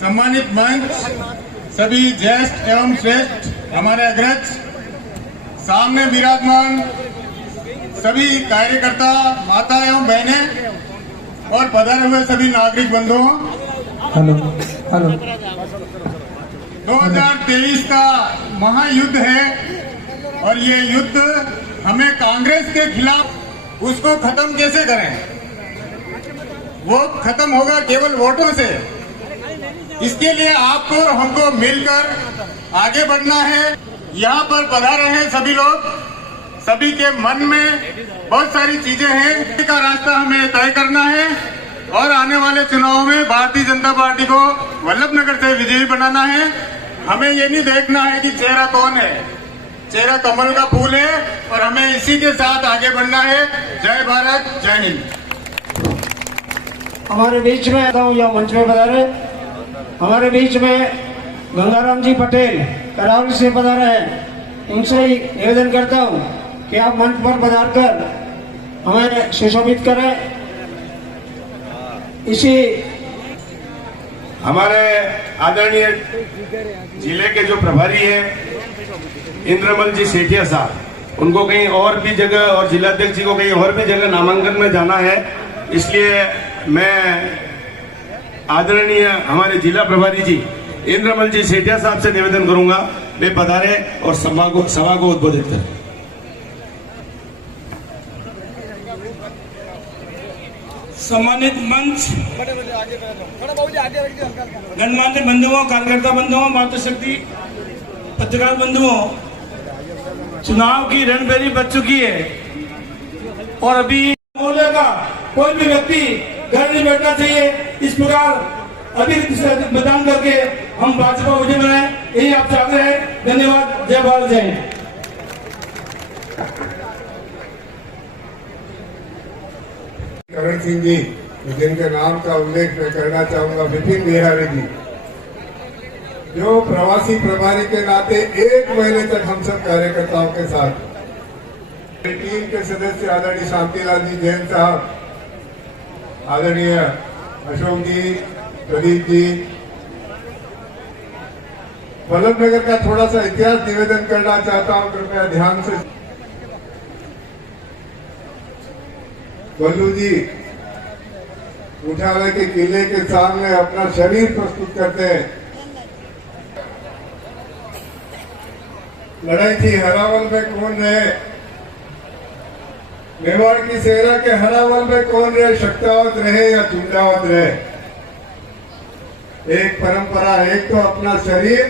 सम्मानित मंच, सभी ज्येष्ठ एवं श्रेष्ठ हमारे अग्रज, सामने विराजमान सभी कार्यकर्ता, माता एवं बहनें और पधारे हुए सभी नागरिक बंधुओं, 2023 का महायुद्ध है और ये युद्ध हमें कांग्रेस के खिलाफ उसको खत्म कैसे करें? वो खत्म होगा केवल वोटों से। इसके लिए आपको और हमको मिलकर आगे बढ़ना है। यहाँ पर पधारे हैं सभी लोग, सभी के मन में बहुत सारी चीजें हैं। का रास्ता हमें तय करना है और आने वाले चुनाव में भारतीय जनता पार्टी को वल्लभनगर से विजयी बनाना है। हमें ये नहीं देखना है कि चेहरा कौन है, चेहरा कमल का फूल है और हमें इसी के साथ आगे बढ़ना है। जय भारत, जय हिंद। हमारे बीच में आता हूँ या मंच में पधारे, हमारे बीच में गंगाराम जी पटेल करावली से पधारे हैं। उनसे ही निवेदन करता हूँ कि आप मंच पर पधार कर हमें सुशोभित करें। इसी हमारे आदरणीय जिले के जो प्रभारी हैं इंद्रमल जी सेठिया साहब, उनको कहीं और भी जगह और जिलाध्यक्ष जी को कहीं और भी जगह नामांकन में जाना है, इसलिए मैं आदरणीय हमारे जिला प्रभारी जी इंद्रमल जी सेठिया साहब से निवेदन करूंगा वे पधारे और सभा को उद्बोधित करें। सम्मानित मंच, गणमान्य बंधुओं, कार्यकर्ता बंधुओं, मातृशक्ति पत्रकार बंधुओं, चुनाव की रणभेरी बच चुकी है और अभी मोहल्ले का कोई भी व्यक्ति घर नहीं बैठना चाहिए। इस प्रकार अधिक मतदान करके हम भाजपा विजय बनाए, यही आप चाहते हैं। धन्यवाद। जय भारत, जय हिंद। करण सिंह जी, जिनके नाम का उल्लेख मैं करना चाहूंगा, विपिन बिहारी जी, जो प्रवासी प्रभारी के नाते 1 महीने तक हम सब कार्यकर्ताओं के साथ, टीम के सदस्य आदरणीय शांतिलाल जी जैन साहब, आदरणीय अशोक जी, प्रदीप जी, वल्लभनगर का थोड़ा सा इतिहास निवेदन करना चाहता हूं, कृपया ध्यान से। वल्लू जी उठावे के किले के सामने अपना शरीर प्रस्तुत करते हैं। लड़ाई थी हरावल में कौन रहे, मेवाड़ की सेना के हरावल में कौन रहे, शक्तावत रहे या चुंडावत रहे। एक परंपरा, एक तो अपना शरीर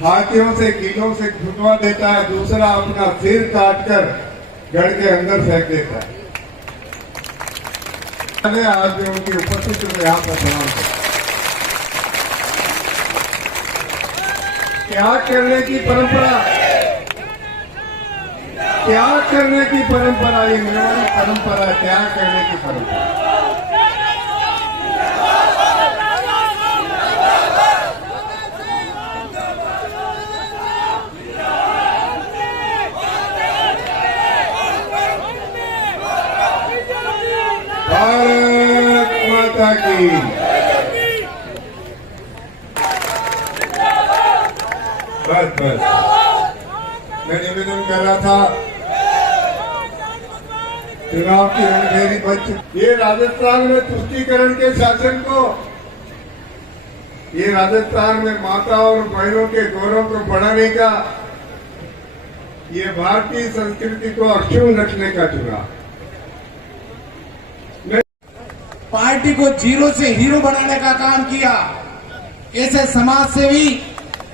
हाथियों से, किलों से घुटवा देता है, दूसरा अपना सिर काटकर गढ़ के अंदर फेंक देता है। आज भी उनकी उपस्थिति में यहाँ पर प्रणाम करता हूं। त्याग करने की परंपरा, त्याग करने की परंपरा, ये निर्माण परंपरा, त्याग करने की परंपरा। भारत माता की। बस मैं निवेदन कर रहा था, चुनाव की रणभेरी बच चुकी। ये राजस्थान में तुष्टीकरण के शासन को, ये राजस्थान में माता और बहनों के गौरव को बढ़ाने का, ये भारतीय संस्कृति को अक्षुण्ण रखने का चुनाव। पार्टी को जीरो से हीरो बनाने का काम किया। ऐसे समाज सेवी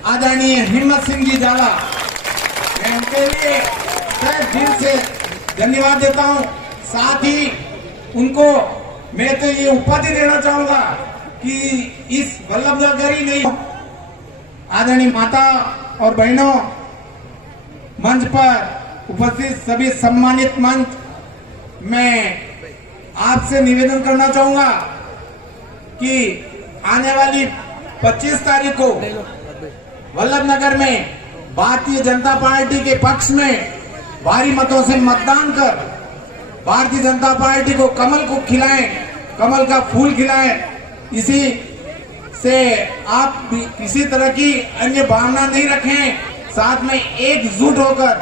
आदरणीय हिम्मत सिंह जी जाला, मैं उनके लिए तहे दिल से धन्यवाद देता हूं। साथ ही उनको मैं तो ये उपाधि देना चाहूंगा कि इस वल्लभनगर ही नहीं, आदरणीय माता और बहनों, मंच पर उपस्थित सभी सम्मानित मंच, मैं आपसे निवेदन करना चाहूंगा कि आने वाली 25 तारीख को वल्लभनगर में भारतीय जनता पार्टी के पक्ष में भारी मतों से मतदान कर भारतीय जनता पार्टी को कमल को खिलाएं, कमल का फूल खिलाएं। इसी से आप भी किसी तरह की अन्य भावना नहीं रखें, साथ में एकजुट होकर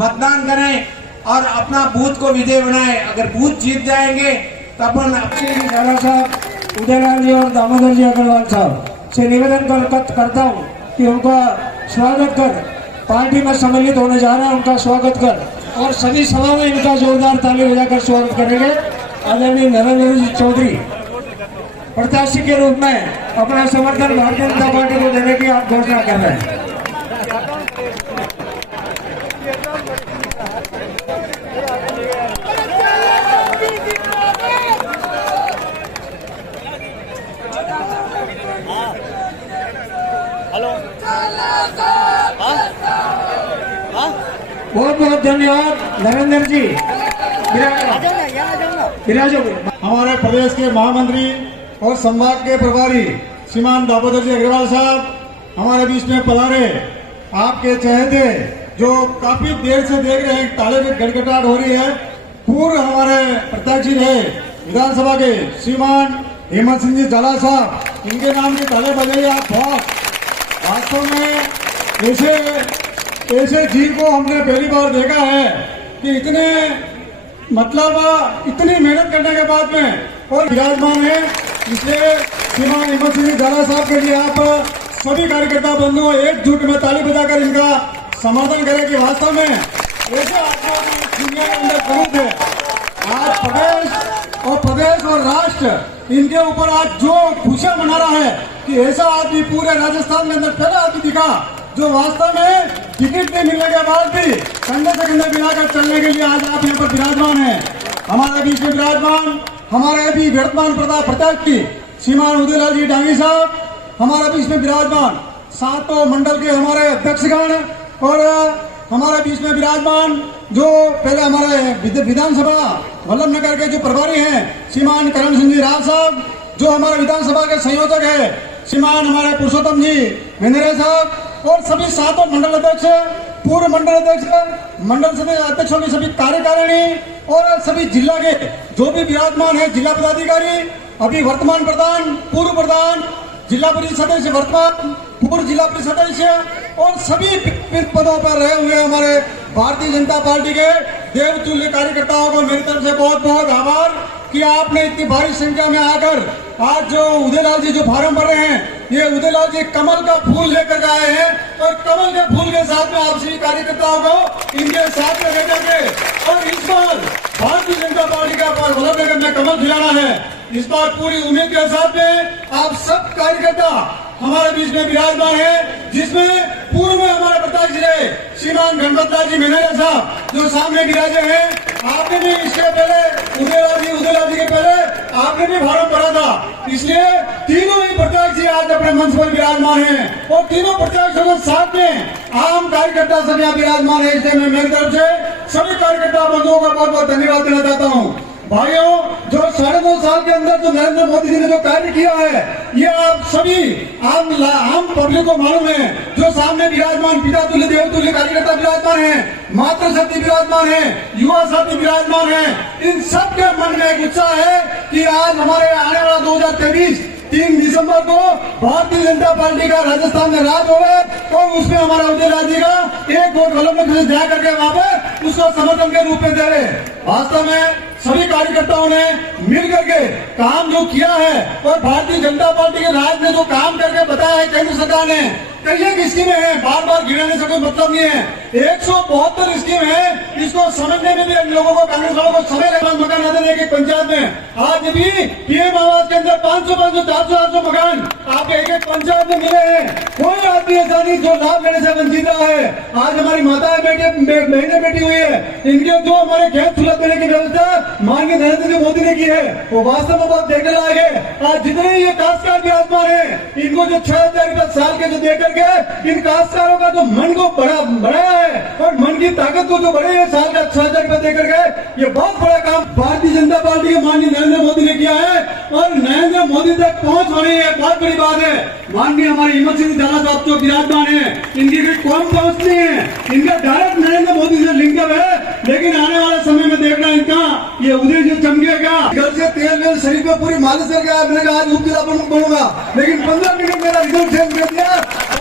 मतदान करें और अपना बूथ को विजय बनाएं। अगर बूथ जीत जाएंगे तो अपन श्री झाला साहब, उदयलाल जी और दामोदर जी अग्रवाल साहब से निवेदन करता हूँ कि उनका स्वागत कर, पार्टी में सम्मिलित होने जा रहे हैं, उनका स्वागत कर और सभी सभा में इनका जोरदार ताली बजाकर स्वागत करेंगे। आदरणीय नरेंद्र जी चौधरी प्रत्याशी के रूप में अपना समर्थन भारतीय जनता पार्टी को देने की आप घोषणा कर रहे हैं। बहुत बहुत धन्यवाद नरेंद्र जी। विराजो हमारे प्रदेश के महामंत्री और संभाग के प्रभारी श्रीमान दामोदर जी अग्रवाल साहब हमारे बीच में पधारे। आपके चहेते जो काफी देर से देख रहे हैं, ताले में गड़गड़ाहट हो रही है। पूर्व हमारे प्रत्याशी रहे विधानसभा के श्रीमान हिम्मत सिंह जी झाला साहब, इनके नाम के ताले बजाइए आप। बहुत वास्तव में ऐसे जीव को हमने पहली बार देखा है कि इतने इतनी मेहनत करने के बाद में और विराजमान है। इसलिए श्रीमान हिम्मत सिंह झाला साहब के लिए आप सभी कार्यकर्ता बंधुओं एकजुट में ताली बजाकर इनका समर्थन करें कि वास्तव में ऐसे आदमी दुनिया के अंदर कौन थे। आज प्रदेश और राष्ट्र इनके ऊपर आज जो खुशियां मना रहा है कि ऐसा आदमी पूरे राजस्थान के अंदर पहला आदमी दिखा जो वास्तव में टिकट नहीं मिलने के बाद भी कंधे से कंधे मिलाकर चलने के लिए आज आप यहाँ पर विराजमान हैं। हमारे बीच में विराजमान हमारे भी वर्तमान प्रत्याशी श्रीमान उदयलाल जी डांगी साहब हमारे बीच में विराजमान, सातों मंडल के हमारे अध्यक्षगण और हमारे बीच में विराजमान जो पहले हमारे विधानसभा वल्लभनगर के जो प्रभारी हैं श्रीमान करण सिंह जी राव साहब, जो हमारे विधानसभा के संयोजक है श्रीमान हमारे पुरुषोत्तम जी मेहरा साहब और सभी सातों मंडल अध्यक्ष, पूर्व मंडल अध्यक्ष, मंडल सदस्य अध्यक्षों की सभी कार्यकारिणी और सभी जिला के जो भी विराजमान है, जिला पदाधिकारी, अभी वर्तमान प्रधान, पूर्व प्रधान, जिला परिषद सदस्य, वर्तमान पूर्व जिला परिषद सदस्य और सभी पदों पर रहे हुए हमारे भारतीय जनता पार्टी के देवतुल्य कार्यकर्ताओं को मेरी तरफ से बहुत बहुत आभार कि आपने इतनी भारी संख्या में आकर आज जो उदयलाल जी जो फार्म भर रहे हैं, ये उदयलाल जी कमल का फूल लेकर आए हैं और कमल के फूल के साथ में आप सभी कार्यकर्ताओं को इनके साथ में ले जाके और इस बार भारतीय जनता पार्टी का वल्लभनगर में कमल खिलाना है। इस बार पूरी उम्मीद के साथ में आप सब कार्यकर्ता हमारे बीच में विराजमान है, जिसमें पूर्व में हमारे प्रत्याशी रहे श्रीमान गणपतलाल जी मेहरा साहब जो सामने विराजे हैं। आपने भी इसके पहले उदयलाल जी के पहले आपने भी फार्म भरा था, इसलिए तीनों ही प्रत्याशी आज अपने मंच पर विराजमान हैं और तीनों प्रत्याशियों के साथ में आम कार्यकर्ता सब यहाँ विराजमान है, इसलिए मैं मेरी तरफ से सभी कार्यकर्ता बंधुओं का बहुत बहुत धन्यवाद देना चाहता हूँ। भाइयों, जो 2.5 साल के अंदर जो नरेंद्र मोदी जी ने जो कार्य किया है, ये आप सभी आम पब्लिक को मालूम है। जो सामने विराजमान पिता तुल्य देवतुल्य कार्यकर्ता विराजमान है, मातृशक्ति विराजमान है, युवा शक्ति विराजमान है, इन सब के मन में एक उत्साह है कि आज हमारे आने वाला 2023 3 दिसंबर को भारतीय जनता पार्टी का राजस्थान में राज होगा और उसमें हमारा उदयलाल जी का एक वोट गलत में जा करके वहां पर उसको समर्थन के रूप में दे रहे। वास्तव में सभी कार्यकर्ताओं ने मिल करके काम जो किया है और भारतीय जनता पार्टी के राज में जो काम करके बताया है केंद्र सरकार ने, कई एक स्कीमें हैं, बार बार गिनाने से कोई मतलब नहीं है। 172 स्कीम है, इसको समझने में भी इन लोगों को, कांग्रेस वालों को समय लगा। मकान न देने एक पंचायत में आज भी पीएम आवास के अंदर 500 400 मकान आपके एक पंचायत में मिले हैं। कोई आदमी ऐसा नहीं जो लाभ लेने से वंचित रहा है। आज हमारी माताएं बहनें बैठी हुई है, इनके जो हमारे खेत सुलभ देने की व्यवस्था माननीय नरेंद्र मोदी ने की है, वो वास्तव में बहुत देखने लायक है। आज जितने ये काश्तकार विराजमान है, इनको जो 6000 रुपए साल के जो देकर के इन काश्तकारों का जो मन को बढ़ाया है और मन की ताकत को जो बढ़े है, साल का 6000 रुपए देकर के, ये बहुत बड़ा काम भारतीय जनता पार्टी के माननीय नरेंद्र मोदी ने किया है। और नरेंद्र मोदी तक पहुंच हो रही है, बहुत बड़ी बात है। माननीय हमारे हिम्मत सिंह झाला साहब जो विराजमान है, इनकी भी कौन पहुंच नहीं है, इनका डायरेक्ट नरेंद्र मोदी से लिंकअप है। लेकिन आने वाले समय में देखना इनका ये उदय जो चमकेगा। घर से तेल शरीर पे पूरी मालिश कर गया, मैंने कहा आज उप जिला प्रमुख बनूंगा, लेकिन 15 मिनट मेरा रिजल्ट चेंज कर दिया।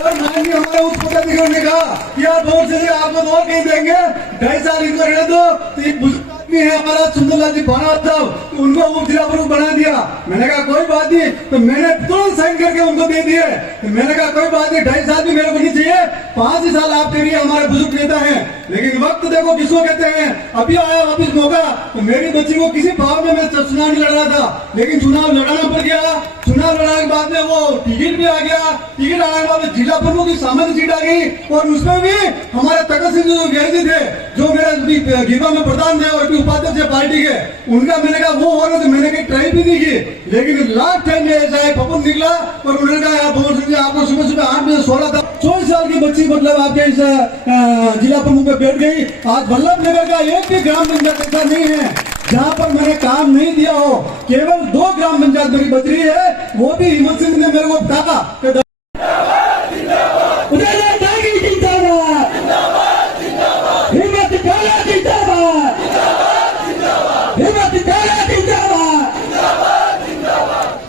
और माननीय हमारे उस पदाधिकारी ने कहा कि आप और से आपको और कहीं देंगे, 2.5 साल इनको रहने दो। तो एक बुजुर्ग आदमी है हमारा सुंदरलाल जी भानवत साहब, तो उनको उप जिला प्रमुख बना दिया। मैंने कहा कोई बात नहीं, तो मैंने तुरंत साइन करके उनको दे दिए। तो मैंने कहा कोई बात नहीं, 2.5 साल भी मेरे को नहीं चाहिए, 5 ही साल आपके लिए हमारे बुजुर्ग नेता है। लेकिन वक्त देखो किसको कहते हैं। अभी आया वापिस मौका, तो मेरी बच्ची को किसी भाव में मैं चुनाव नहीं लड़ रहा था, लेकिन चुनाव लड़ाना पड़ गया। चुनाव लड़ाने के बाद में वो टिकट भी आ गया, टिकट आने के बाद जिला प्रमुख की सामान्य सीट आ गई। और उसमें भी हमारे तखत सिंह जो व्याजी थे, जो मेरे गीता में प्रधान थे और उपाध्यक्ष है पार्टी के, उनका मैंने कहा वो हो रहे थे, मैंने कहीं ट्राई भी नहीं की। लेकिन लास्ट टाइम में ऐसा है फपून निकला और उन्होंने कहा यार भवन सिंह आपको सुबह सुबह 8 बजे 16 था, 24 साल की बच्ची मतलब आपके इस जिला प्रमुख में बैठ गई। आज वल्लभ नगर का एक भी ग्राम पंचायत ऐसा नहीं है जहाँ पर मैंने काम नहीं दिया हो। केवल 2 ग्राम पंचायत मेरी बच रही है, वो भी हिम्मत सिंह ने मेरे को कहा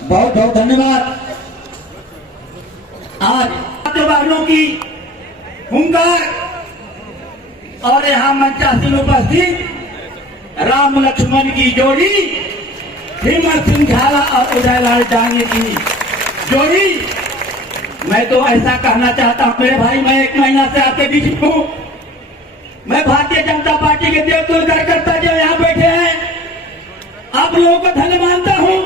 बहुत बहुत धन्यवाद। आज वालों की हुंकार और यहाँ मंचासीन उपस्थित राम लक्ष्मण की जोड़ी, हिम्मत सिंह झाला और उदयलाल डांगे की जोड़ी। मैं तो ऐसा कहना चाहता हूँ मेरे भाई, मैं 1 महीना से आपके बीच हूँ। मैं भारतीय जनता पार्टी के देवतुल्य कार्यकर्ता जो यहाँ बैठे हैं, आप लोगों को धन्य मानता हूँ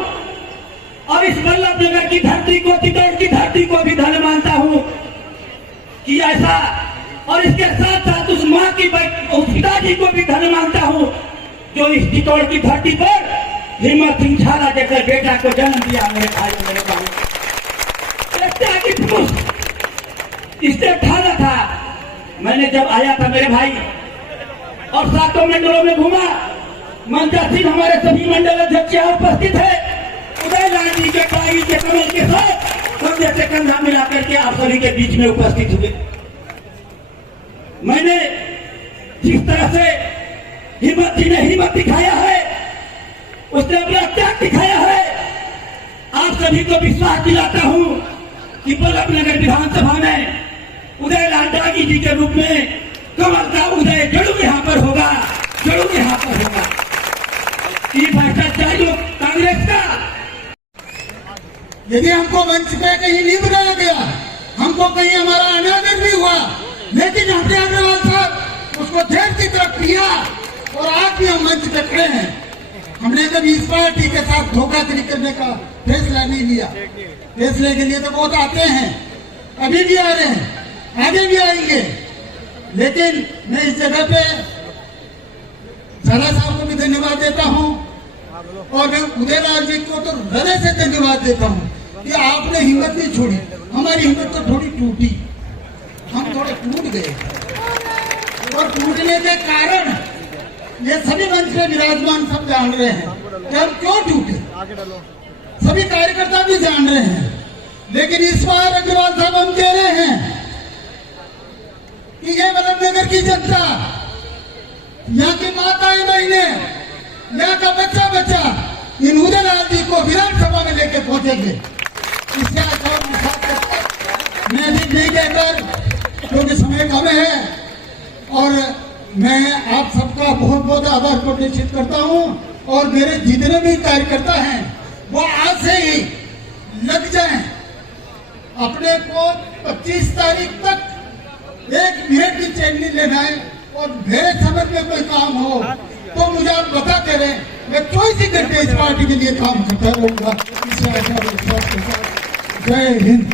और इस वल्लभ नगर की धरती को, चित्तौड़ की धरती को भी धन्य मानता हूँ कि ऐसा, और इसके साथ साथ उस माँ की उस पिताजी को भी धन्य मानता हूँ जो इस चित्तौड़ की धरती पर हिम्मत सिंह झाला जैसे बेटा को जन्म दिया। मेरे भाई मेरे बहन, इससे ठाना था। मैंने जब आया था मेरे भाई और 7 मंडलों में घूमा, मंचासीन हमारे सभी मंडल अध्यक्ष यहाँ उपस्थित है, उदयलाल जी के पाई के कमल के साथ कंधे से कंधा मिला करके आप सभी के बीच में उपस्थित हुए। मैंने जिस तरह से हिम्मत जी ने हिम्मत दिखाया है, उसने अपना त्याग दिखाया है, आप सभी को विश्वास दिलाता हूं कि वल्लभ नगर विधानसभा में उदयलाल डांगी जी के रूप में कमल का उदय जरूर यहाँ पर होगा, जरूर यहाँ पर होगा। ये भ्रष्टाचारी कांग्रेस का, यदि हमको मंच पे कहीं नहीं बुलाया गया, हमको कहीं हमारा अनादर भी हुआ, लेकिन हमने अग्रवाल साहब उसको जेल की तरफ किया और आज भी हम मंच पे खड़े हैं। हमने कभी इस पार्टी के साथ धोखाधड़ी करने का फैसला नहीं लिया। फैसले के लिए तो बहुत आते हैं, अभी भी आ रहे हैं, आगे भी आएंगे। लेकिन मैं इस जगह पे झाला साहब को भी धन्यवाद देता हूं और मैं उदयलाल जी को तो हृदय से धन्यवाद देता हूं कि आपने हिम्मत नहीं छोड़ी। हमारी हिम्मत तो थोड़ी टूटी, हम थोड़े टूट गए और टूटने के कारण ये सभी मंच में विराजमान सब जान रहे हैं कि हम क्यों टूटे। सभी कार्यकर्ता भी जान रहे हैं। लेकिन इस बार अग्रवाल साहब हम कह रहे हैं कि ये वल्लभनगर की जनता, यहाँ की माताएं बहनें, यहाँ का बच्चा बच्चा इन उदयलाल जी को विधानसभा में लेके पहुंचेंगे। इससे मैं अधिक नहीं कहकर, क्योंकि समय कम है, और मैं आप सबका बहुत बहुत आभार प्रदर्शित करता हूं। और मेरे जितने भी कार्यकर्ता हैं वो आज से ही लग जाएं, अपने को 25 तारीख तक 1 मिनट की चैन नहीं लेना है। और मेरे समझ में कोई काम हो तो मुझे आप बताते रहे, मैं 24 घंटे इस पार्टी के लिए काम करता रहूंगा। जय हिंद।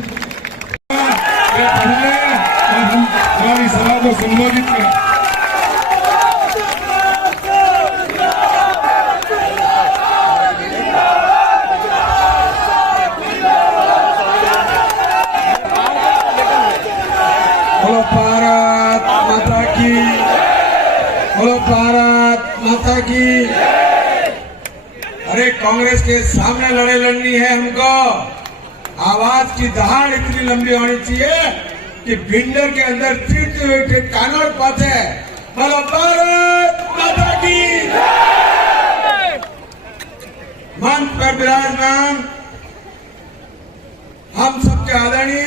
हम हमारी सभा को संबोधित करें। बोलो भारत माता की, बोलो भारत माता की। अरे कांग्रेस के सामने लड़नी है हमको। आवाज की दहाड़ इतनी लंबी होनी चाहिए कि भिंडर के अंदर फिरते हुए कानों पाते। बोलो भारत माता की। मंच पर विराजमान हम सबके आदरणीय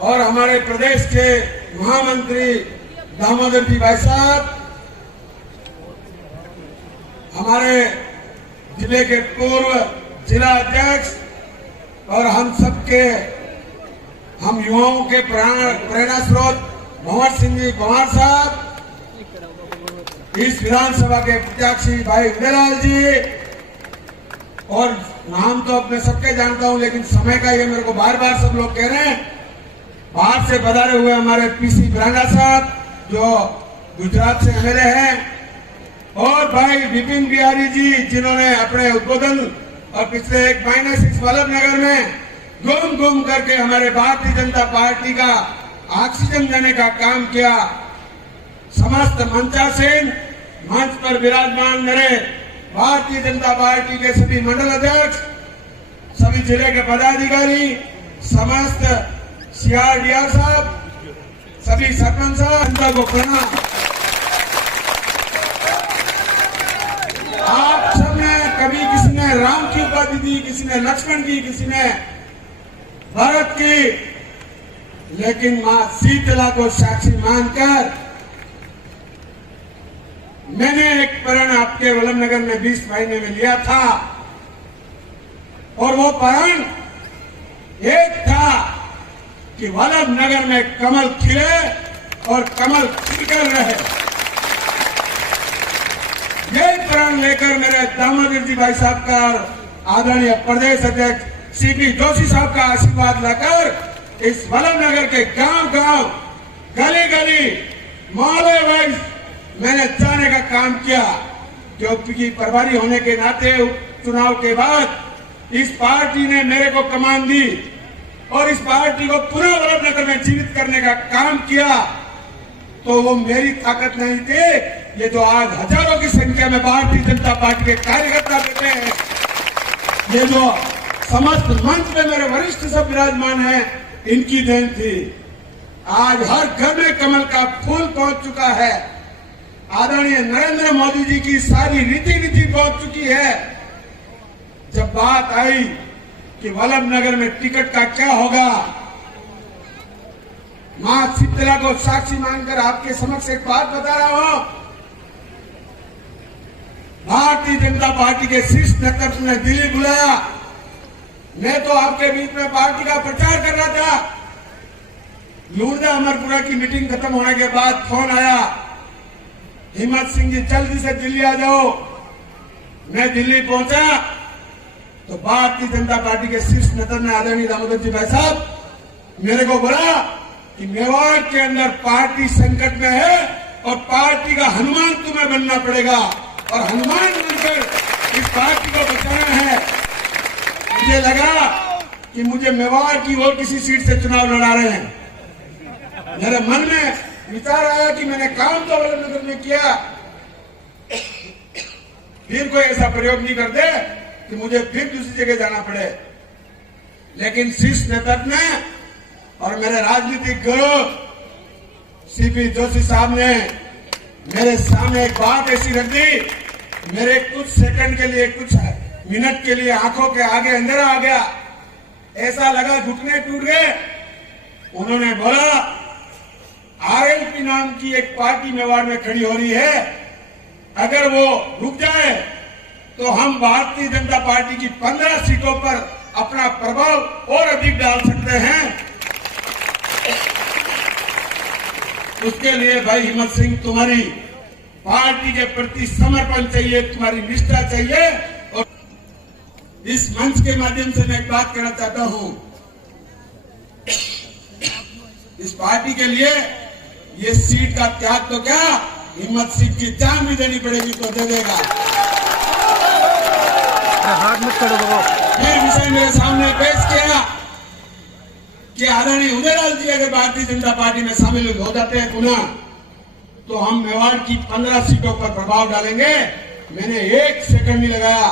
और हमारे प्रदेश के महामंत्री दामोदर जी भाई साहब, हमारे जिले के पूर्व जिला अध्यक्ष और हम युवाओं के प्रेरणा स्रोत भंवर सिंह जी पंवार साहब, इस विधानसभा के प्रत्याशी भाई उदयलाल जी, और नाम तो अपने सबके जानता हूं लेकिन समय का ये मेरे को बार बार सब लोग कह रहे हैं। बाहर से पधारे हुए हमारे पीसी ब्रांडा साहब जो गुजरात से एमएलए हैं, और भाई विपिन बिहारी जी जिन्होंने अपने उद्बोधन और पिछले 1 महीने से इस वल्लभनगर में घूम करके हमारे भारतीय जनता पार्टी का ऑक्सीजन देने का काम किया। समस्त मंचासीन, मंच पर विराजमान मेरे भारतीय जनता पार्टी के सभी मंडल अध्यक्ष, सभी जिले के पदाधिकारी, समस्त सीआरडीआर साहब, सभी सरपंच साहब, जनता को प्रणाम। आप सबने, कभी किसी ने राम की उपाधि दी, किसी ने लक्ष्मण की, किसी ने भरत की, लेकिन मां शीतला को साक्षी मानकर मैंने एक प्रण आपके वल्लभनगर में 20 महीने में लिया था, और वो प्रण एक था कि वल्लभनगर में कमल खिले और कमल खिलकर रहे। यही प्रण लेकर मेरे दामोदर जी भाई साहब का और आदरणीय प्रदेश अध्यक्ष सीपी जोशी साहब का आशीर्वाद लाकर इस वल्लभनगर के गांव-गांव, गली-गली, मोहल्ले वाइज मैंने जाने का काम किया, क्योंकि प्रभारी होने के नाते चुनाव के बाद इस पार्टी ने मेरे को कमान दी और इस पार्टी को पुनः वल्लभनगर में जीवित करने का काम किया। तो वो मेरी ताकत नहीं थी, ये जो आज हजारों की संख्या में भारतीय जनता पार्टी के कार्यकर्ता बैठे हैं, ये जो समस्त मंच में मेरे वरिष्ठ सब विराजमान हैं, इनकी देन थी। आज हर घर में कमल का फूल पहुंच चुका है। आदरणीय नरेंद्र मोदी जी की सारी रीति पहुंच चुकी है। जब बात आई कि वल्लभनगर में टिकट का क्या होगा, मां शीतला को साक्षी मानकर आपके समक्ष एक बात बता रहा हूं। भारतीय जनता पार्टी के शीर्ष नेतृत्व ने दिल्ली बुलाया, मैं तो आपके बीच में पार्टी का प्रचार कर रहा था। लूरदा अमरपुरा की मीटिंग खत्म होने के बाद फोन आया, हिम्मत सिंह जी जल्दी से दिल्ली आ जाओ। मैं दिल्ली पहुंचा तो भारतीय जनता पार्टी के शीर्ष नेता ने आदरणीय दामोदर जी भाई साहब मेरे को बोला कि मेवाड़ के अंदर पार्टी संकट में है और पार्टी का हनुमान तुम्हें बनना पड़ेगा और हनुमान बनकर इस पार्टी को बचाना है। मुझे लगा कि मुझे मेवाड़ की और किसी सीट से चुनाव लड़ा रहे हैं। मेरे मन में विचार आया कि मैंने काम तो वल्लभनगर में किया, फिर कोई ऐसा प्रयोग नहीं कर दे कि मुझे फिर दूसरी जगह जाना पड़े। लेकिन शीर्ष नेतृत्व ने और मेरे राजनीतिक गुरु सीपी जोशी साहब ने मेरे सामने एक बात ऐसी रख दी, मेरे कुछ सेकंड के लिए, कुछ मिनट के लिए आंखों के आगे अंधेरा आ गया, ऐसा लगा घुटने टूट गए। उन्होंने बोला आरएलपी नाम की एक पार्टी मेवाड़ में खड़ी हो रही है, अगर वो रुक जाए तो हम भारतीय जनता पार्टी की 15 सीटों पर अपना प्रभाव और अधिक डाल सकते हैं। उसके लिए भाई हिम्मत सिंह, तुम्हारी पार्टी के प्रति समर्पण चाहिए, तुम्हारी निष्ठा चाहिए। और इस मंच के माध्यम से मैं एक बात कहना चाहता हूं, इस पार्टी के लिए ये सीट का त्याग तो क्या, हिम्मत सिंह की जान भी देनी पड़ेगी तो दे देगा। फिर विषय मेरे सामने पेश किया कि आदरणीय उदयलाल जी अगर भारतीय जनता पार्टी में शामिल हो जाते हैं पुनः, तो हम मेवाड़ की 15 सीटों पर प्रभाव डालेंगे। मैंने एक सेकंड नहीं लगाया,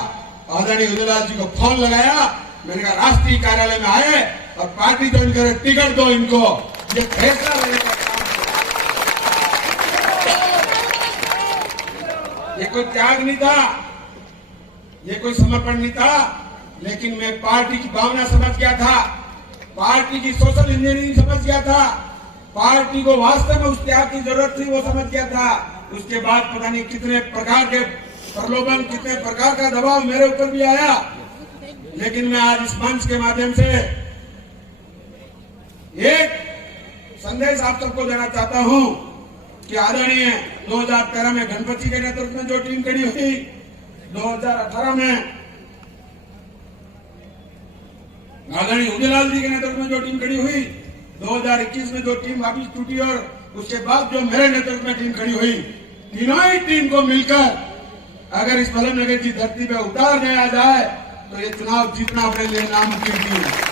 आदरणीय उदयलाल जी को फोन लगाया, मैंने कहा राष्ट्रीय कार्यालय में आए और पार्टी ज्वाइन करे, टिकट दो इनको, ये फैसला लेने का काम। ये कोई त्याग नहीं था, ये कोई समर्पण नहीं था, लेकिन मैं पार्टी की भावना समझ गया था, पार्टी की सोशल इंजीनियरिंग समझ गया था, पार्टी को वास्तव में उस त्याग की जरूरत थी वो समझ गया था। उसके बाद पता नहीं कितने प्रकार के प्रलोभन, कितने प्रकार का दबाव मेरे ऊपर भी आया, लेकिन मैं आज इस मंच के माध्यम से एक संदेश आप सबको देना चाहता हूं कि आदरणीय 2013 में गणपति के नेतृत्व में जो टीम खड़ी हुई, 2018 में आदरणीय उदयलाल जी के नेतृत्व में जो टीम खड़ी हुई, 2021 में जो टीम वापिस टूटी और उसके बाद जो मेरे नेतृत्व में टीम खड़ी हुई, तीनों ही टीम को मिलकर अगर इस वल्लभनगर की धरती पे उतार दिया जाए तो ये चुनाव जीतना अपने लिए नामुमकिन नहीं है।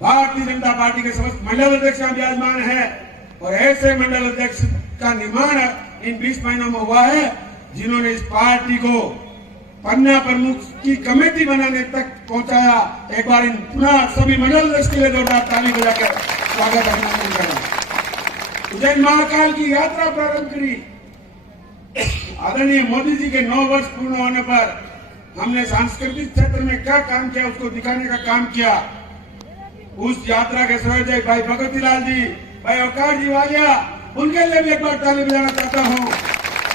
भारतीय जनता पार्टी के समस्त मंडल अध्यक्ष विराजमान है और ऐसे मंडल अध्यक्ष का निर्माण इन 20 महीनों में हुआ है जिन्होंने इस पार्टी को पन्ना प्रमुख की कमेटी बनाने तक पहुंचाया। एक बार इन पुनः सभी मंडल अध्यक्ष के लिए जोरदार ताली बजाकर स्वागत अभिनंदन करें। उज्जैन महाकाल की यात्रा प्रारंभ करी। आदरणीय मोदी जी के 9 वर्ष पूर्ण होने पर हमने सांस्कृतिक क्षेत्र में क्या काम किया उसको दिखाने का काम किया। उस यात्रा के संयोजक भाई भगवती लाल जी, भाई अवकाश जी वालिया, उनके लिए भी एक बार ताली बजाना चाहता हूं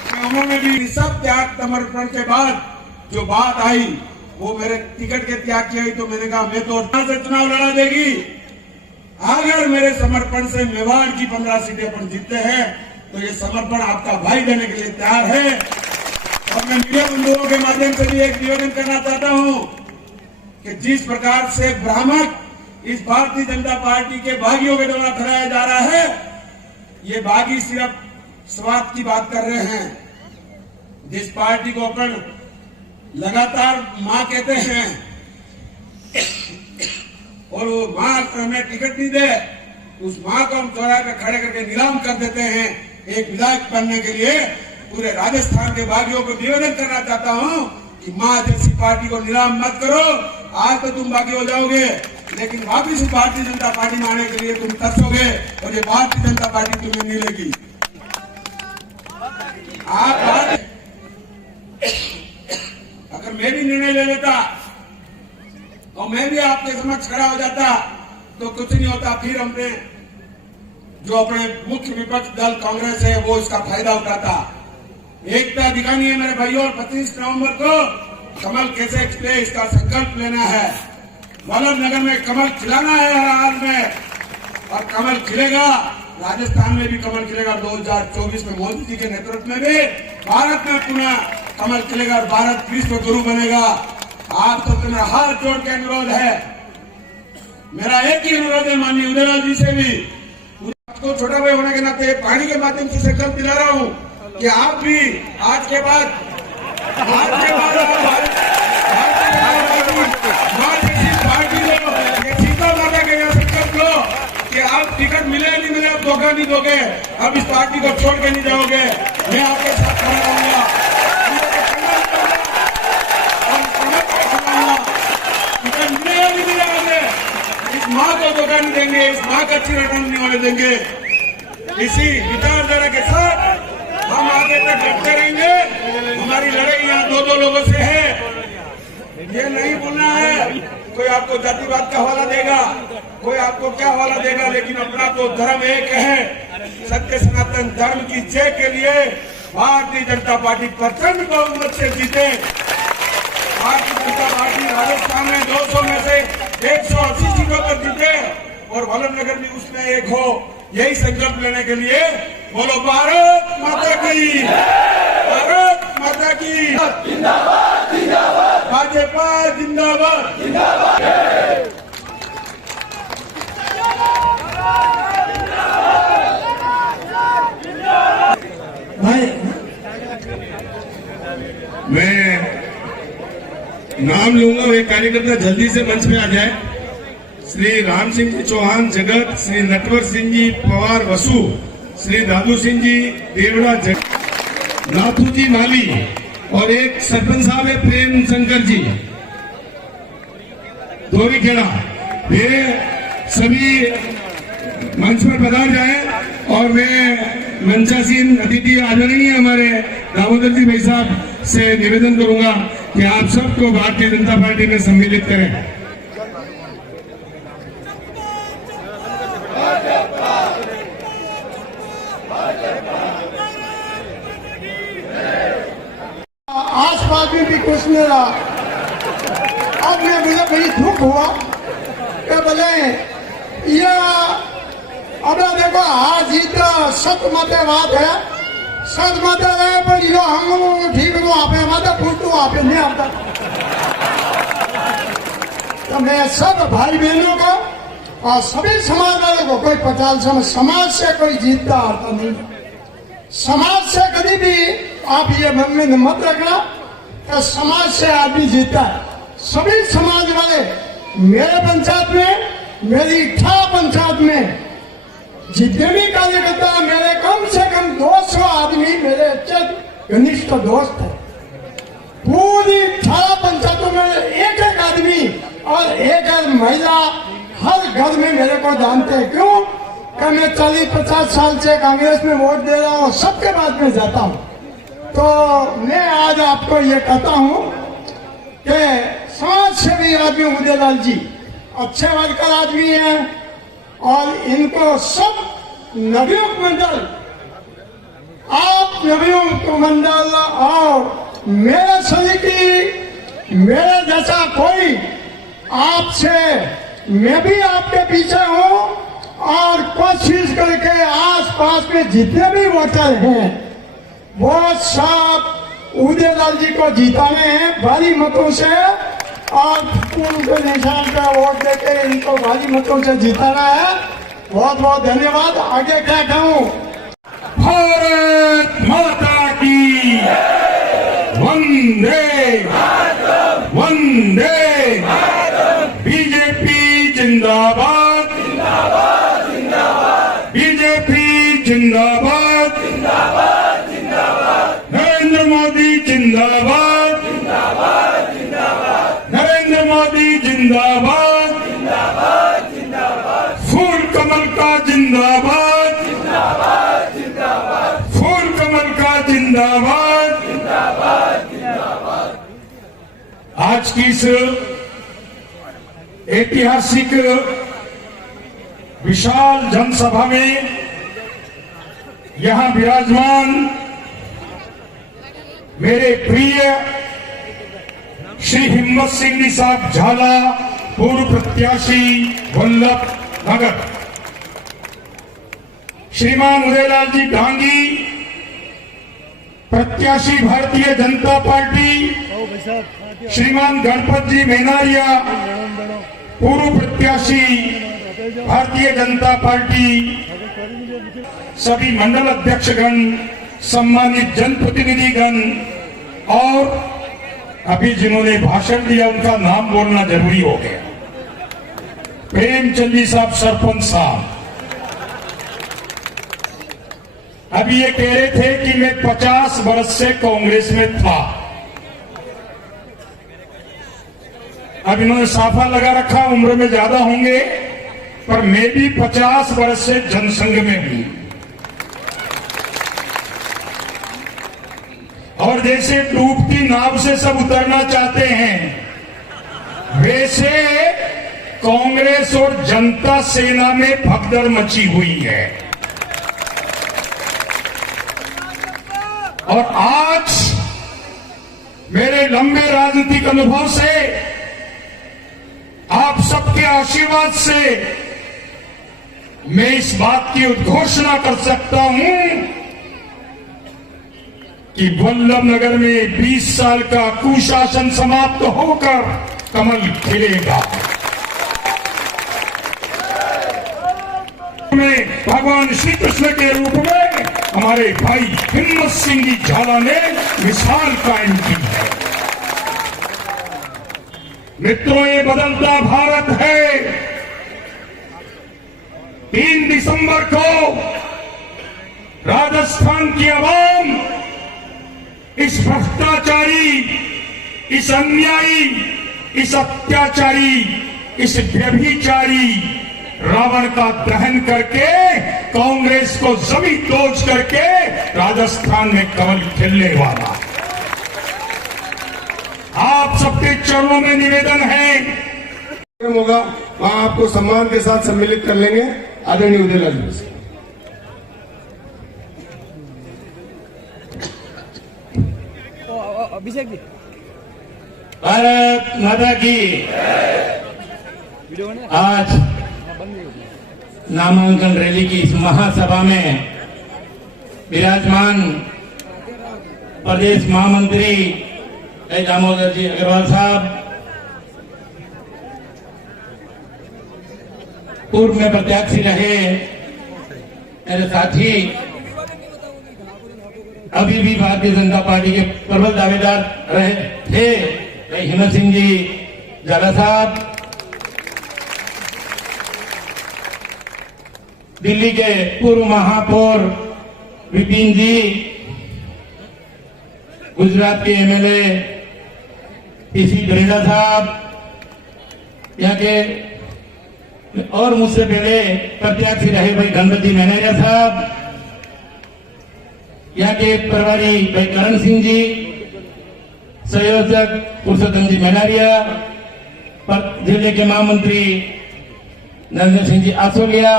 कि उन्होंने भी सब त्याग समर्पण के बाद जो बात आई वो मेरे टिकट के त्याग की आई, तो मैंने कहा मैं तो से चुनाव लड़ा देगी, अगर मेरे समर्पण से मेवाड़ की 15 सीटें पर जीतते हैं तो ये समर्पण आपका भाई देने के लिए तैयार है। और मैं मीडिया बंधुओं के माध्यम से भी एक निवेदन करना चाहता हूं कि जिस प्रकार से भ्रामक इस भारतीय जनता पार्टी के बागियों के द्वारा फैलाया जा रहा है, ये बागी सिर्फ स्वार्थ की बात कर रहे हैं। जिस पार्टी को अपन लगातार मां कहते हैं और वो मां हमें टिकट नहीं दे, उस मां को हम चौराहे पे खड़े करके नीलाम कर देते हैं एक विधायक बनने के लिए। पूरे राजस्थान के बागियों को निवेदन करना चाहता हूं कि मां जैसी पार्टी को नीलाम मत करो। आज तो तुम बागी हो जाओगे, लेकिन वापिस भारतीय जनता पार्टी में आने के लिए तुम तरसोगे और ये भारतीय जनता पार्टी तुम्हें मिलेगी। आप अगर मैं भी निर्णय ले लेता और मैं भी आपके समक्ष खड़ा हो जाता तो कुछ नहीं होता। फिर हमने जो अपने मुख्य विपक्ष दल कांग्रेस है वो इसका फायदा उठाता। एकता दिखानी है मेरे भाइयों, और 25 नवंबर को कमल कैसे खिले इसका संकल्प लेना है। वल्लभनगर में कमल खिलाना है हर हाल में, और कमल खिलेगा। राजस्थान में भी कमल खिलेगा। 2024 में मोदी जी के नेतृत्व में भी भारत में पुनः कमल खिलेगा और भारत विश्व गुरु बनेगा। आप सबसे मेरा हाथ जोड़ के अनुरोध है, मेरा एक ही अनुरोध है माननीय उदयलाल जी से भी, आपको छोटा भाई होने के नाते पानी के माध्यम से संकल्प दिला रहा हूं कि आप भी आज के बाद भारतीय पार्टी को ये सीधा वादा के यहाँ संकल्प लो कि आप टिकट मिले नहीं मिले आप धोखा नहीं दोगे, अब इस पार्टी को छोड़ के नहीं जाओगे, मैं आपके साथ खड़ा रहूंगा। टिकट मिले नहीं मिले आगे इस माँ को धोखा नहीं देंगे, इस माँ का अच्छी रिटर्न नहीं होने देंगे। इसी विचारधारा के साथ हम आगे तक लड़ते रहेंगे। हमारी लड़ाई यहाँ दो लोगों से है, ये नहीं बोलना है कोई आपको जातिवाद का हवाला देगा, कोई आपको क्या हवाला देगा, लेकिन अपना तो धर्म एक है। सत्य सनातन धर्म की जय के लिए भारतीय जनता पार्टी प्रचंड बहुमत से जीते। भारतीय जनता पार्टी राजस्थान में 200 में से 180 सीटों पर जीते और वल्लभनगर भी उसमें एक हो, यही संकल्प लेने के लिए बोलो भारत माता की, भारत माता की जिंदाबाद, जिंदाबाद, भाजपा जिंदाबाद, जिंदाबाद। मैं नाम लूंगा, वे कार्यकर्ता जल्दी से मंच पे आ जाए। श्री राम सिंह जी चौहान जगत, श्री नटवर सिंह जी पवार वसु, श्री दादू सिंह जी देवड़ा जगत, नाथू जी माली और एक सरपंच साहब है प्रेम शंकर जी दोरी खेड़ा, ये सभी मंच पर पधार जाए। और मैं मंचासीन अतिथि आदरणीय हमारे दामोदर जी भाई साहब से निवेदन करूंगा कि आप सबको भारतीय जनता पार्टी में सम्मिलित करें। आसपास में भी कुछ नहीं रहा। अब मैं मुझे बड़ी दुख हुआ कि बोले ये अब देखो हार जीत सत मते बात है, सत मते है पर यो हम ठीक नो आपे मते फूटू आपे नहीं आता। तो मैं सब भाई बहनों को और सभी समाज वालों को, कोई 50 समाज से कोई जीतता हारता नहीं, समाज से कभी भी आप ये मन में मत रखना कि समाज से आदमी जीतता है। सभी समाज वाले मेरे पंचायत में, मेरी 18 पंचायत में जितने भी कार्यकर्ता, मेरे कम से कम 200 आदमी मेरे अच्छे घनिष्ठ दोस्त है। पूरी 18 पंचायतों में एक आदमी और एक महिला हर घर में मेरे को जानते हैं। क्यों कि मैं 40-50 साल से कांग्रेस में वोट दे रहा हूँ, सबके बाद में जाता हूँ। तो मैं आज आपको ये कहता हूँ कि समाज सेवी आदमी उदयलाल जी अच्छे वर्कर आदमी हैं और इनको सब नवयुवक मंडल, आप नवयुवक मंडल और मेरे समिति, मेरे जैसा कोई आपसे, मैं भी आपके पीछे हूँ और कोशिश करके आसपास में जितने भी वोटर हैं वो सब उदयलाल जी को जिताने हैं भारी मतों से और फूल के निशान पे वोट देके इनको भारी मतों से जिताना है। बहुत बहुत धन्यवाद। आगे क्या कहूँ? भारत माता की वंदे वंदे, बीजेपी जिंदाबाद, बीजेपी जिंदाबाद, नरेंद्र मोदी जिंदाबाद, नरेंद्र मोदी जिंदाबाद, फूल कमल का जिंदाबाद, फूल कमल का जिंदाबाद। आज की इस ऐतिहासिक विशाल जनसभा में यहां विराजमान मेरे प्रिय श्री हिम्मत सिंह जी साहब झाला, पूर्व प्रत्याशी वल्लभनगर, श्रीमान उदयलाल जी डांगी, प्रत्याशी भारतीय जनता पार्टी, श्रीमान गणपत जी मेनारिया, पूर्व प्रत्याशी भारतीय जनता पार्टी, सभी मंडल अध्यक्षगण, सम्मानित जनप्रतिनिधिगण, और अभी जिन्होंने भाषण दिया उनका नाम बोलना जरूरी हो गया। प्रेमचंद जी साहब, सरपंच साहब, अभी ये कह रहे थे कि मैं 50 वर्ष से कांग्रेस में था। अब इन्होंने साफा लगा रखा, उम्र में ज्यादा होंगे, पर मैं भी 50 वर्ष से जनसंघ में हूं। और जैसे डूबती नाव से सब उतरना चाहते हैं, वैसे कांग्रेस और जनता सेना में भगदड़ मची हुई है। और आज मेरे लंबे राजनीतिक अनुभव से, आप सबके आशीर्वाद से मैं इस बात की उद्घोषणा कर सकता हूं कि वल्लभनगर में 20 साल का कुशासन समाप्त होकर कमल खिलेगा। में भगवान श्री कृष्ण के रूप में हमारे भाई हिम्मत सिंह जी झाला ने मिसाल कायम की है। मित्रों, ये बदलता भारत है। 3 दिसंबर को राजस्थान की आवाम इस भ्रष्टाचारी, इस अन्यायी, इस अत्याचारी, इस व्यभिचारी रावण का दहन करके, कांग्रेस को जमीन दोज करके राजस्थान में कमल खिलने वाला। आप सबके चरणों में निवेदन है, होगा वहां आपको सम्मान के साथ सम्मिलित कर लेंगे। आदरणीय उदयलाल जी। अभिषेक जी, भारत माता की। आज नामांकन रैली की इस महासभा में विराजमान प्रदेश महामंत्री दामोदर जी अग्रवाल साहब, पूर्व में प्रत्याशी रहे मेरे साथी, अभी भी भारतीय जनता पार्टी के प्रबल दावेदार रहे थे हिम्मत सिंह जी झाला साहब, दिल्ली के पूर्व महापौर विपिन जी, गुजरात के एमएलए पीसी दरेड़ा साहब, यहाँ के और मुझसे पहले प्रत्याशी रहे भाई गणपति मैनेरिया साहब, यहाँ के प्रभारी भाई करण सिंह जी, संयोजक पुरुषोत्तम जी मैनारिया, जिले के महामंत्री नरेंद्र सिंह जी आसोलिया,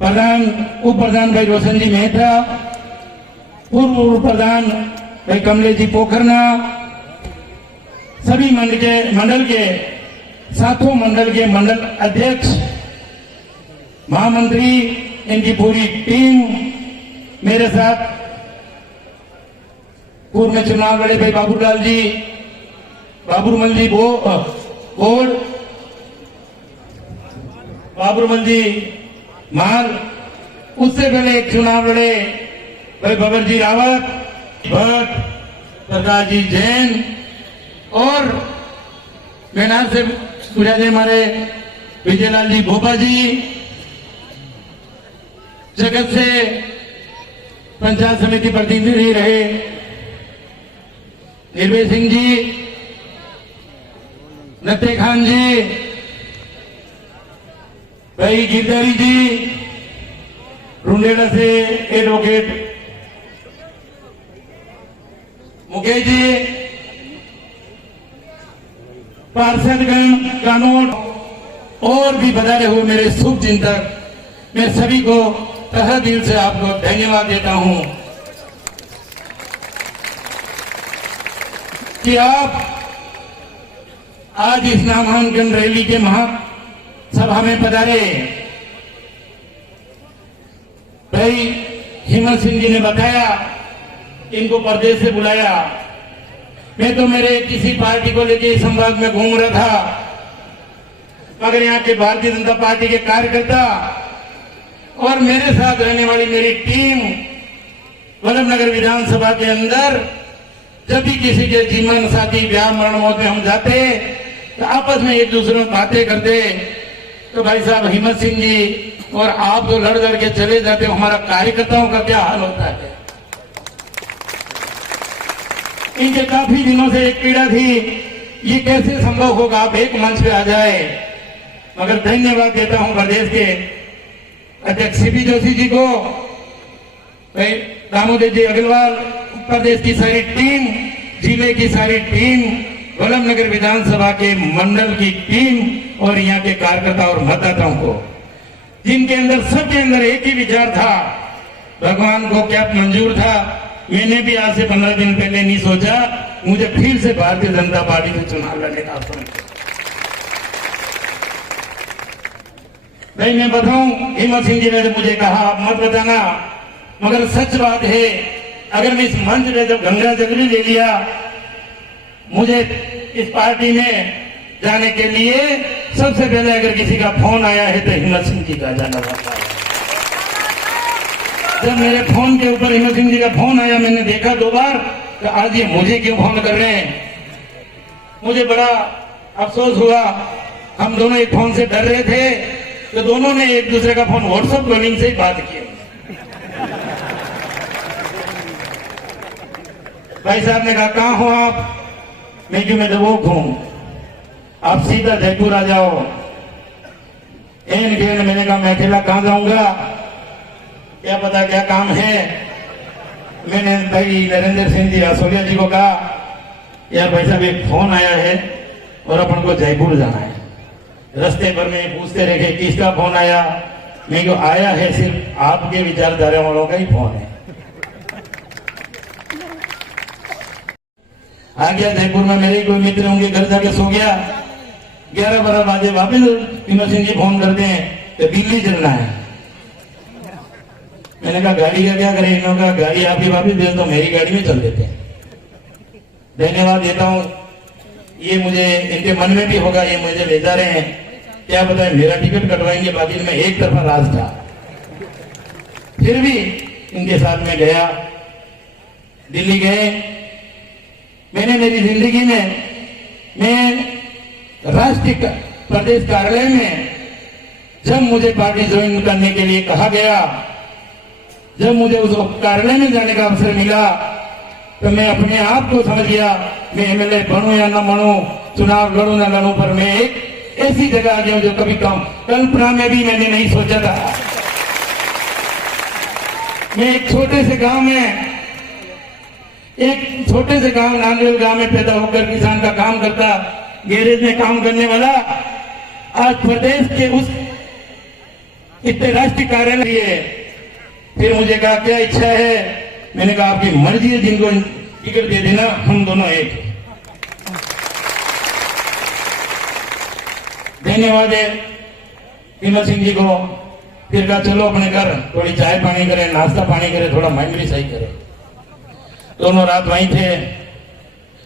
प्रधान उप प्रधान भाई रोशन जी मेहता, पूर्व उप प्रधान भाई कमलेश जी पोखरना, सभी मंडल के सातों मंडल के मंडल अध्यक्ष, महामंत्री, इनकी पूरी टीम, मेरे साथ पूर्व में चुनाव लड़े भाई बाबूलाल जी, बाबूरमल जी बोर्ड, बाबूरमल जी माल, उससे पहले एक चुनाव लड़े भाई बबर जी रावत, भट्ट, प्रकाश जी जैन, और मैनार से पूजा जी हमारे विजयलाल जी भोपा जी, जगत से पंचायत समिति प्रतिनिधि रहे निर्भय सिंह जी, नत्ते खान जी, भाई गिरधारी जी, रुंडेला से एडवोकेट मुकेश जी, पार्षदगण, कानून और भी बधाए हुए मेरे शुभ चिंतक, मैं सभी को तहे दिल से आपको धन्यवाद देता हूं कि आप आज इस नामांकन रैली के महासभा में पधारे। भाई हिम्मत सिंह जी ने बताया, इनको प्रदेश से बुलाया। मैं तो मेरे किसी पार्टी को लेके संभाग में घूम रहा था, मगर यहाँ के भारतीय जनता पार्टी के कार्यकर्ता और मेरे साथ रहने वाली मेरी टीम वल्लभनगर विधानसभा के अंदर जब भी किसी के जीवन साथी ब्याह मरण मौत में हम जाते तो आपस में एक दूसरे में बातें करते। तो भाई साहब हिम्मत सिंह जी और आप तो लड़ के चले जाते हो, हमारा कार्यकर्ताओं का क्या हाल होता है। इनके काफी दिनों से एक पीड़ा थी, ये कैसे संभव होगा आप एक मंच पे आ जाए। मगर धन्यवाद देता हूं प्रदेश के अध्यक्ष सीपी जोशी जी को, दामोदर जी अग्रवाल, प्रदेश की सारी टीम, जिले की सारी टीम, वल्लभनगर विधानसभा के मंडल की टीम और यहाँ के कार्यकर्ता और मतदाताओं को, जिनके अंदर सबके अंदर एक ही विचार था, भगवान को क्या मंजूर था। मैंने भी आज से 15 दिन पहले नहीं सोचा मुझे फिर से भारतीय जनता पार्टी से चुनाव लड़ने का अवसर। भाई मैं बताऊं, हिम्मत सिंह जी ने जब मुझे कहा आप मत बताना, मगर सच बात है, अगर मैं इस मंच पे जब गंगा जगरी ले लिया, मुझे इस पार्टी में जाने के लिए सबसे पहले अगर किसी का फोन आया है तो हिम्मत सिंह जी का जाना पड़ता है। जब मेरे फोन के ऊपर हिम्मत सिंह जी का फोन आया, मैंने देखा 2 बार, तो आज ये मुझे क्यों फोन कर रहे हैं। मुझे बड़ा अफसोस हुआ, हम दोनों एक फोन से डर रहे थे, तो दोनों ने एक दूसरे का फोन व्हाट्सएप कॉलिंग से ही बात की। भाई साहब ने कहा कहां हो आप, मैं क्यों मैं दबोक हूं, आप सीधा जयपुर आ जाओ। मैंने कहा मैं अकेला कहां जाऊंगा, क्या पता क्या काम है। मैंने भाई नरेंद्र सिंह जी आसोलिया जी को कहा यार भाई साहब एक फोन आया है और अपन को जयपुर जाना है। रास्ते भर में पूछते रहे किसका फोन आया, मैं को आया है सिर्फ आपके विचारधारा वालों का ही फोन है। आ गया जयपुर में, मेरे कोई मित्र होंगे, घर जाके सो गया। 11-12 बजे वापिस हिम्मत सिंह जी फोन करते हैं तो दिल्ली चलना है। मैंने कहा गाड़ी का क्या करें, इन्होंने कहा गाड़ी आपकी वापिस भेज दो, मेरी गाड़ी में चल देते हैं। धन्यवाद देता हूं, ये मुझे इनके मन में भी होगा ये मुझे ले जा रहे हैं, क्या पता है मेरा टिकट कटवाएंगे, बाकी में एक तरफा राज था। फिर भी इनके साथ में गया, दिल्ली गए। मैंने मेरी जिंदगी में, मैं राष्ट्रीय प्रदेश कार्यालय में जब मुझे पार्टी ज्वाइन करने के लिए कहा गया, जब मुझे उस कार्यालय में जाने का अवसर मिला, तो मैं अपने आप को समझ गया मैं एमएलए बनूं या न बनूं, चुनाव लड़ूं न लड़ूं, पर मैं एक ऐसी जगह आ गया जो कभी कल्पना में भी मैंने नहीं सोचा था। मैं एक छोटे से गांव में, एक छोटे से गांव नांदेड़ गांव में पैदा होकर किसान का काम करता, गैरेज में काम करने वाला, आज प्रदेश के उस इतने राष्ट्रीय कार्यालय है। फिर मुझे कहा क्या इच्छा है, मैंने कहा आपकी मर्जी है, जिनको टिकट दे देना, हम दोनों एक। धन्यवाद है हिम्मत सिंह जी को। फिर कहा चलो अपने घर थोड़ी चाय पानी करें, नाश्ता पानी करें, थोड़ा माइंड भी सही करें। दोनों रात वहीं थे।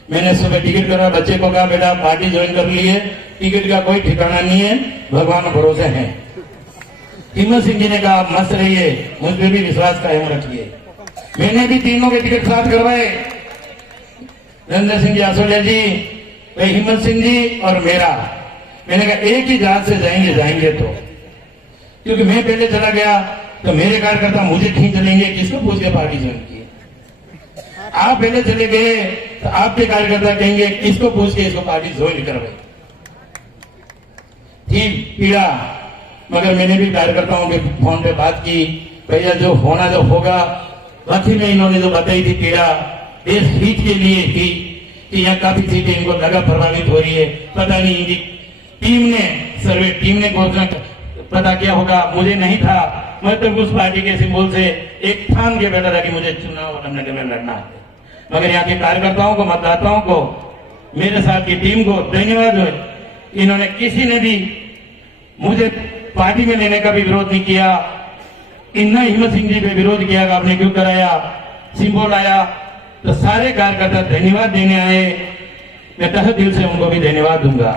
मैंने सुबह टिकट करा, बच्चे को कहा बेटा पार्टी ज्वाइन कर ली है, टिकट का कोई ठिकाना नहीं है, भगवान भरोसे है। हिम्मत सिंह जी ने कहा आप मस्त रहिए, मुझ पर भी विश्वास कायम रखिए। मैंने भी तीनों के टिकट साथ करवाए, नरेंद्र सिंह जी आसोलिया जी, हिम्मत सिंह जी और मेरा। मैंने कहा एक ही जहाज से जाएंगे तो, क्योंकि मैं पहले चला गया तो मेरे कार्यकर्ता मुझे खींच लेंगे, किसको पूछ के पार्टी ज्वाइन की। आप पहले चले गए तो आपके कार्यकर्ता कहेंगे किसको पूछ के इसको पार्टी ज्वाइन करवाई। ठीक पीड़ा, मगर मैंने भी कार्यकर्ताओं के फोन पे बात की, भैया जो होना जो होगा। बाकी में इन्होंने जो बताई थी पीड़ा देश हित के लिए थी कि यहाँ काफी सीटें इनको लगा प्रभावित हो रही है, पता नहीं इनकी टीम ने, सर्वे टीम ने घोषणा पता क्या होगा, मुझे नहीं था। मैं तो उस पार्टी के सिंबल से एक ठान के बैठा था कि मुझे चुनाव वल्लभनगर में लड़ना है। मगर यहाँ के कार्यकर्ताओं को, मतदाताओं को, मेरे साथ की टीम को धन्यवाद हो, इन्होंने किसी ने भी मुझे पार्टी में लेने का भी विरोध नहीं किया। इन्होंने हिम्मत सिंह जी पे विरोध किया कि आपने क्यों कराया, सिंबल आया, तो सारे कार्यकर्ता धन्यवाद देने आए। मैं तहे दिल से उनको भी धन्यवाद दूंगा।